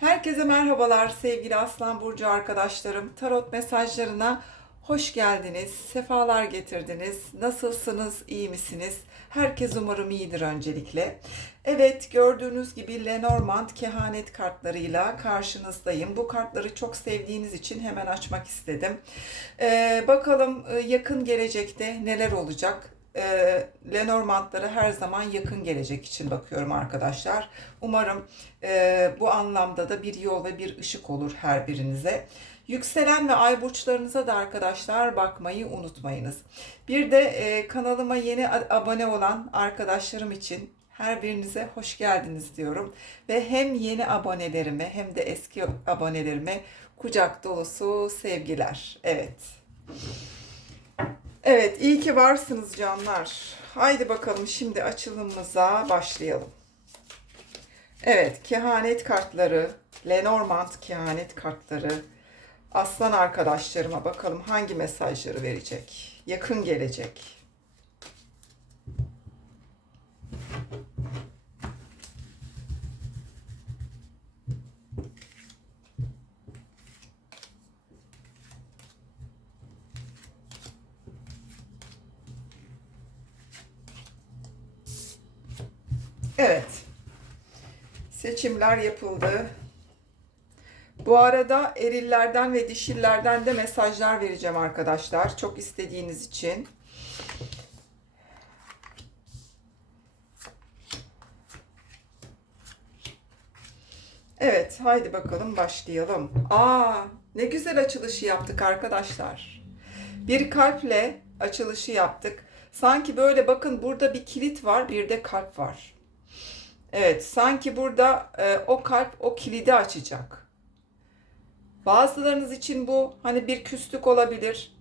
Herkese merhabalar sevgili Aslan Burcu arkadaşlarım. Tarot mesajlarına hoş geldiniz, sefalar getirdiniz. Nasılsınız, iyi misiniz? Herkes umarım iyidir öncelikle. Evet, gördüğünüz gibi Lenormand kehanet kartlarıyla karşınızdayım. Bu kartları çok sevdiğiniz için hemen açmak istedim. Ee, bakalım e, yakın gelecekte neler olacak? E, Lenormandlara her zaman yakın gelecek için bakıyorum arkadaşlar. Umarım e, bu anlamda da bir yol ve bir ışık olur her birinize. Yükselen ve ay burçlarınıza da arkadaşlar bakmayı unutmayınız. Bir de e, kanalıma yeni abone olan arkadaşlarım için her birinize hoş geldiniz diyorum. Ve hem yeni abonelerime hem de eski abonelerime kucak dolusu sevgiler. Evet. Evet, iyi ki varsınız canlar. Haydi bakalım şimdi açılımımıza başlayalım. Evet, kehanet kartları, Lenormand kehanet kartları. Aslan arkadaşlarıma bakalım hangi mesajları verecek. Yakın gelecek. Evet. Seçimler yapıldı. Bu arada erillerden ve dişillerden de mesajlar vereceğim arkadaşlar. Çok istediğiniz için. Evet, haydi bakalım başlayalım. Aa, ne güzel açılışı yaptık arkadaşlar. Bir kalple açılışı yaptık. Sanki böyle bakın burada bir kilit var, bir de kalp var. Evet, sanki burada e, o kalp o kilidi açacak. Bazılarınız için bu hani bir küslük olabilir.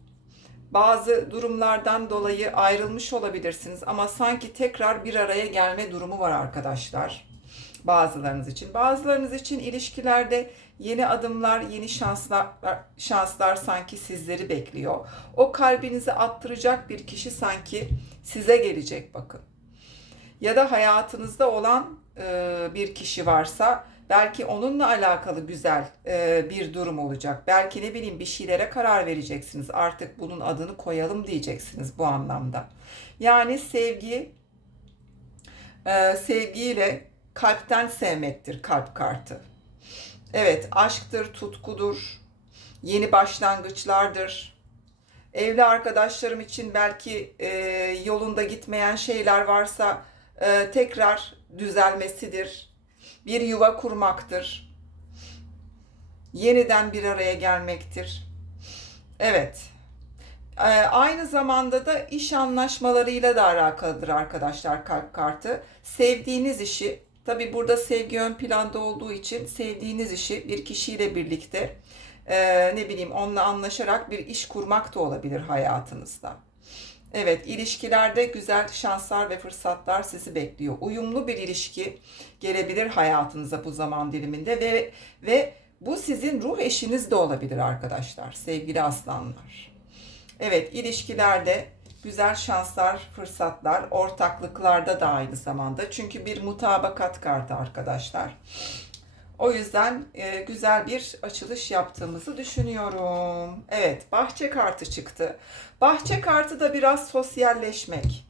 Bazı durumlardan dolayı ayrılmış olabilirsiniz ama sanki tekrar bir araya gelme durumu var arkadaşlar. Bazılarınız için. Bazılarınız için ilişkilerde yeni adımlar, yeni şanslar, şanslar sanki sizleri bekliyor. O kalbinizi attıracak bir kişi sanki size gelecek bakın ya da hayatınızda olan e, bir kişi varsa belki onunla alakalı güzel e, bir durum olacak. Belki ne bileyim bir şeylere karar vereceksiniz. Artık bunun adını koyalım diyeceksiniz bu anlamda. Yani sevgi e, sevgiyle kalpten sevmektir kalp kartı. Evet, aşktır, tutkudur, yeni başlangıçlardır. Evli arkadaşlarım için belki e, yolunda gitmeyen şeyler varsa e, tekrar düzelmesidir. Bir yuva kurmaktır. Yeniden bir araya gelmektir. Evet. E, aynı zamanda da iş anlaşmalarıyla da alakalıdır arkadaşlar kalp kartı. Sevdiğiniz işi, tabi burada sevgi ön planda olduğu için sevdiğiniz işi bir kişiyle birlikte e, ne bileyim onunla anlaşarak bir iş kurmak da olabilir hayatınızda. Evet, ilişkilerde güzel şanslar ve fırsatlar sizi bekliyor. Uyumlu bir ilişki gelebilir hayatınıza bu zaman diliminde ve ve bu sizin ruh eşiniz de olabilir arkadaşlar, sevgili aslanlar. Evet, ilişkilerde güzel şanslar, fırsatlar, ortaklıklarda da aynı zamanda. Çünkü bir mutabakat kartı arkadaşlar. O yüzden e, güzel bir açılış yaptığımızı düşünüyorum. Evet, bahçe kartı çıktı. Bahçe kartı da biraz sosyalleşmek.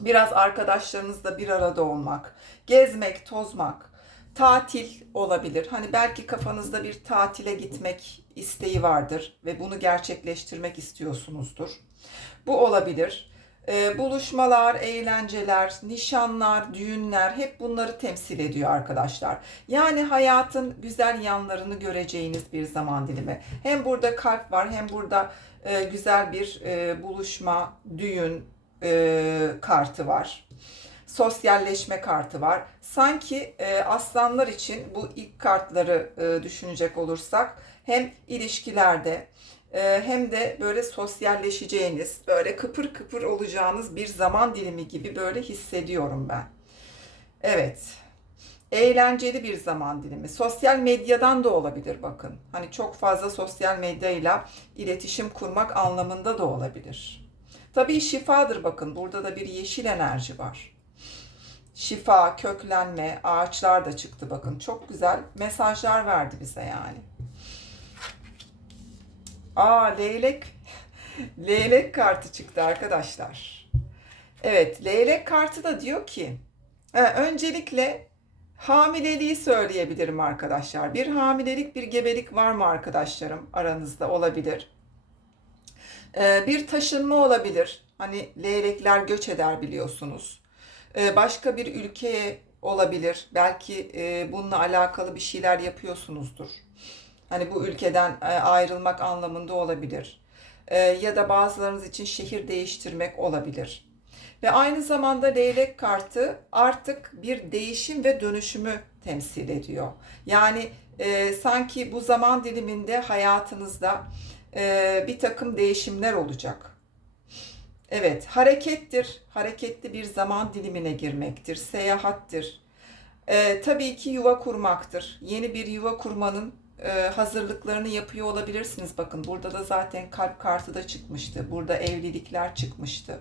Biraz arkadaşlarınızla bir arada olmak, gezmek, tozmak, tatil olabilir. Hani belki kafanızda bir tatile gitmek isteği vardır ve bunu gerçekleştirmek istiyorsunuzdur. Bu olabilir. Ee, buluşmalar, eğlenceler, nişanlar, düğünler hep bunları temsil ediyor arkadaşlar. Yani hayatın güzel yanlarını göreceğiniz bir zaman dilimi. Hem burada kalp var hem burada e, güzel bir e, buluşma, düğün e, kartı var. Sosyalleşme kartı var. Sanki e, aslanlar için bu ilk kartları e, düşünecek olursak hem ilişkilerde e, hem de böyle sosyalleşeceğiniz, böyle kıpır kıpır olacağınız bir zaman dilimi gibi böyle hissediyorum ben. Evet. Eğlenceli bir zaman dilimi. Sosyal medyadan da olabilir bakın. Hani çok fazla sosyal medyayla iletişim kurmak anlamında da olabilir. Tabii şifadır bakın. Burada da bir yeşil enerji var. şifa, köklenme, ağaçlar da çıktı bakın. Çok güzel mesajlar verdi bize yani. Aa leylek leylek kartı çıktı arkadaşlar. Evet, leylek kartı da diyor ki öncelikle hamileliği söyleyebilirim arkadaşlar. Bir hamilelik, bir gebelik var mı arkadaşlarım aranızda olabilir. Ee, bir taşınma olabilir. Hani leylekler göç eder biliyorsunuz. Ee, başka bir ülkeye olabilir. Belki e, bununla alakalı bir şeyler yapıyorsunuzdur. Hani bu ülkeden e, ayrılmak anlamında olabilir. E, ya da bazılarınız için şehir değiştirmek olabilir. Ve aynı zamanda leylek kartı artık bir değişim ve dönüşümü temsil ediyor. Yani e, sanki bu zaman diliminde hayatınızda e, bir takım değişimler olacak. Evet, harekettir. Hareketli bir zaman dilimine girmektir. Seyahattir. E, tabii ki yuva kurmaktır. Yeni bir yuva kurmanın hazırlıklarını yapıyor olabilirsiniz. Bakın burada da zaten kalp kartı da çıkmıştı. Burada evlilikler çıkmıştı.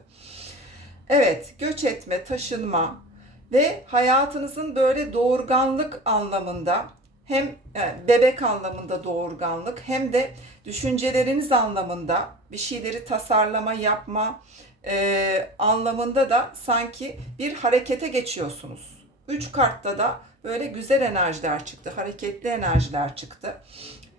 Evet, göç etme, taşınma ve hayatınızın böyle doğurganlık anlamında hem e, bebek anlamında doğurganlık hem de düşünceleriniz anlamında bir şeyleri tasarlama, yapma e, anlamında da sanki bir harekete geçiyorsunuz. Üç kartta da böyle güzel enerjiler çıktı, hareketli enerjiler çıktı.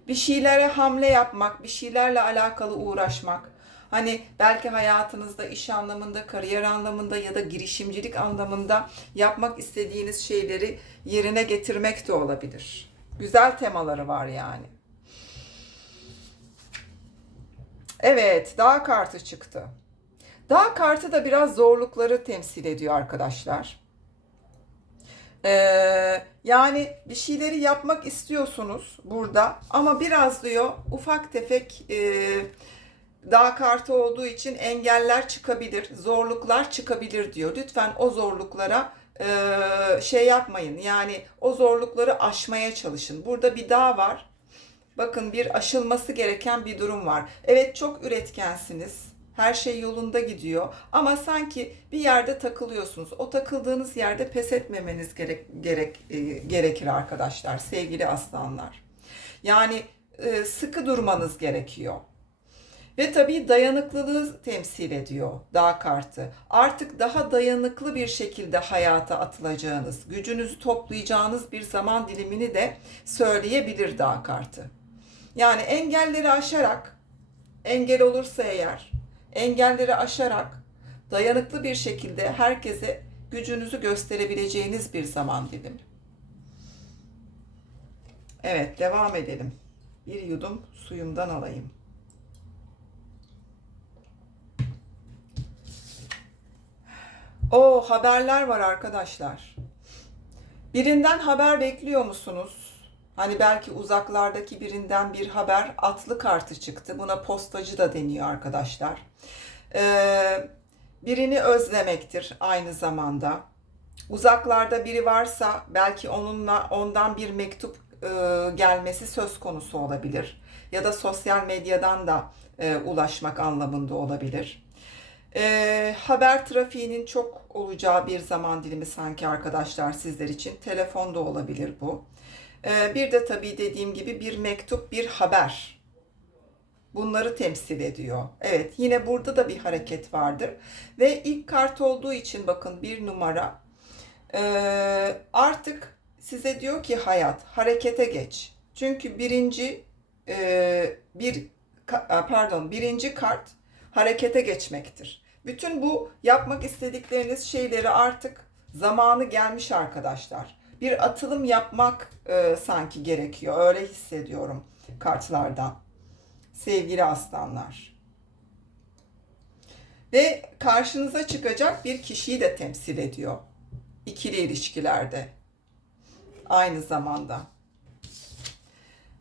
Bir şeylere hamle yapmak, bir şeylerle alakalı uğraşmak. Hani belki hayatınızda iş anlamında, kariyer anlamında ya da girişimcilik anlamında yapmak istediğiniz şeyleri yerine getirmek de olabilir. Güzel temaları var yani. Evet, dağ kartı çıktı. Dağ kartı da biraz zorlukları temsil ediyor arkadaşlar. Ee, yani bir şeyleri yapmak istiyorsunuz burada ama biraz diyor ufak tefek e, dağ kartı olduğu için engeller çıkabilir, zorluklar çıkabilir diyor. Lütfen o zorluklara e, şey yapmayın. Yani o zorlukları aşmaya çalışın. Burada bir dağ var. Bakın bir aşılması gereken bir durum var. Evet çok üretkensiniz. Her şey yolunda gidiyor ama sanki bir yerde takılıyorsunuz. O takıldığınız yerde pes etmemeniz gerek, gerek e, gerekir arkadaşlar, sevgili aslanlar. Yani e, sıkı durmanız gerekiyor. Ve tabii dayanıklılığı temsil ediyor dağ kartı. Artık daha dayanıklı bir şekilde hayata atılacağınız, gücünüzü toplayacağınız bir zaman dilimini de söyleyebilir dağ kartı. Yani engelleri aşarak, engel olursa eğer, engelleri aşarak dayanıklı bir şekilde herkese gücünüzü gösterebileceğiniz bir zaman dilimi. Evet, devam edelim. Bir yudum suyumdan alayım. O haberler var arkadaşlar. Birinden haber bekliyor musunuz? Hani belki uzaklardaki birinden bir haber atlı kartı çıktı. Buna postacı da deniyor arkadaşlar. Ee, birini özlemektir aynı zamanda. Uzaklarda biri varsa belki onunla ondan bir mektup e, gelmesi söz konusu olabilir. Ya da sosyal medyadan da e, ulaşmak anlamında olabilir. E, haber trafiğinin çok olacağı bir zaman dilimi sanki arkadaşlar sizler için. Telefonda olabilir bu. E, bir de tabii dediğim gibi bir mektup, bir haber. Bunları temsil ediyor. Evet yine burada da bir hareket vardır. Ve ilk kart olduğu için bakın bir numara. E, artık size diyor ki hayat harekete geç. Çünkü birinci e, bir pardon birinci kart harekete geçmektir. Bütün bu yapmak istedikleriniz şeyleri artık zamanı gelmiş arkadaşlar. Bir atılım yapmak e, sanki gerekiyor. Öyle hissediyorum kartlardan. Sevgili aslanlar. Ve karşınıza çıkacak bir kişiyi de temsil ediyor. İkili ilişkilerde. Aynı zamanda.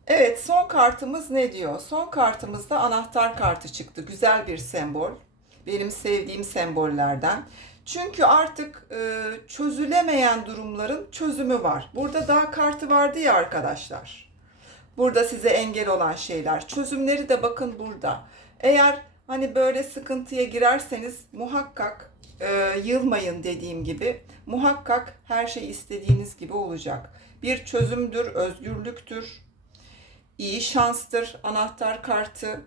Evet son kartımız ne diyor? Son kartımızda anahtar kartı çıktı. Güzel bir sembol benim sevdiğim sembollerden. Çünkü artık e, çözülemeyen durumların çözümü var. Burada dağ kartı vardı ya arkadaşlar. Burada size engel olan şeyler. Çözümleri de bakın burada. Eğer hani böyle sıkıntıya girerseniz muhakkak e, yılmayın dediğim gibi. Muhakkak her şey istediğiniz gibi olacak. Bir çözümdür, özgürlüktür, iyi şanstır anahtar kartı.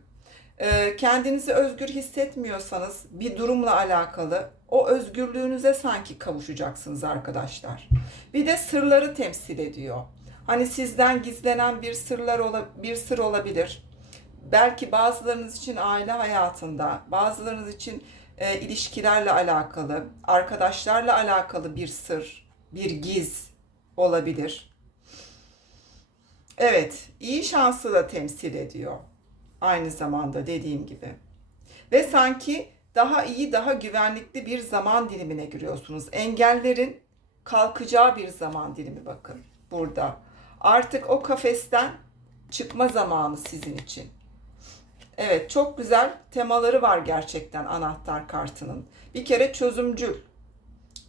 E, kendinizi özgür hissetmiyorsanız bir durumla alakalı o özgürlüğünüze sanki kavuşacaksınız arkadaşlar. Bir de sırları temsil ediyor. Hani sizden gizlenen bir sırlar ola, bir sır olabilir. Belki bazılarınız için aile hayatında, bazılarınız için e, ilişkilerle alakalı, arkadaşlarla alakalı bir sır, bir giz olabilir. Evet, iyi şansı da temsil ediyor. Aynı zamanda dediğim gibi. Ve sanki daha iyi, daha güvenlikli bir zaman dilimine giriyorsunuz. Engellerin kalkacağı bir zaman dilimi bakın burada. Artık o kafesten çıkma zamanı sizin için. Evet, çok güzel temaları var gerçekten anahtar kartının. Bir kere çözümcül.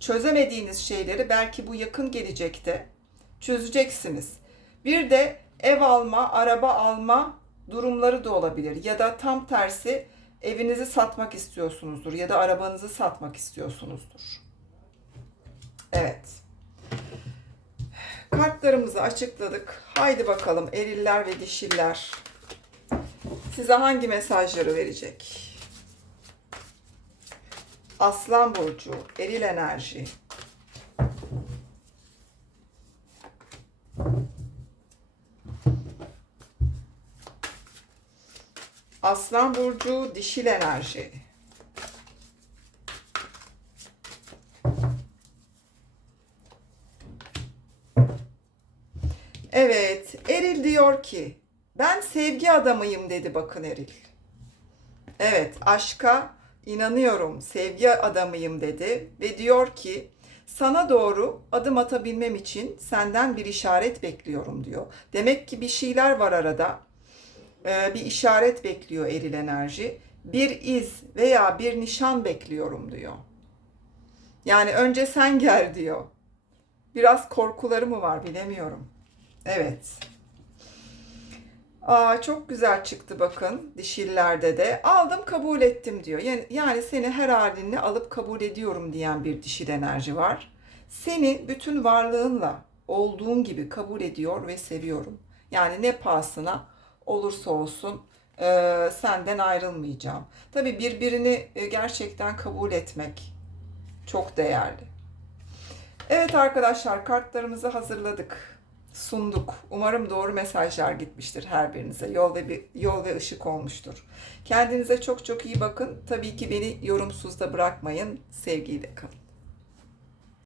Çözemediğiniz şeyleri belki bu yakın gelecekte çözeceksiniz. Bir de ev alma, araba alma durumları da olabilir. Ya da tam tersi evinizi satmak istiyorsunuzdur ya da arabanızı satmak istiyorsunuzdur. Evet. Kartlarımızı açıkladık. Haydi bakalım eriller ve dişiller size hangi mesajları verecek? Aslan burcu, eril enerji. Aslan burcu, dişil enerji. Evet, Eril diyor ki, ben sevgi adamıyım dedi bakın Eril. Evet, aşka inanıyorum, sevgi adamıyım dedi ve diyor ki, sana doğru adım atabilmem için senden bir işaret bekliyorum diyor. Demek ki bir şeyler var arada. Ee, bir işaret bekliyor eril enerji. Bir iz veya bir nişan bekliyorum diyor. Yani önce sen gel diyor. Biraz korkuları mı var bilemiyorum. Evet. Aa, çok güzel çıktı bakın dişillerde de. Aldım kabul ettim diyor. Yani, yani seni her halinle alıp kabul ediyorum diyen bir dişil enerji var. Seni bütün varlığınla olduğun gibi kabul ediyor ve seviyorum. Yani ne pahasına olursa olsun e, senden ayrılmayacağım. Tabii birbirini e, gerçekten kabul etmek çok değerli. Evet arkadaşlar kartlarımızı hazırladık sunduk. Umarım doğru mesajlar gitmiştir her birinize. Yol ve bir yol ve ışık olmuştur. Kendinize çok çok iyi bakın. Tabii ki beni yorumsuz da bırakmayın. Sevgiyle kalın.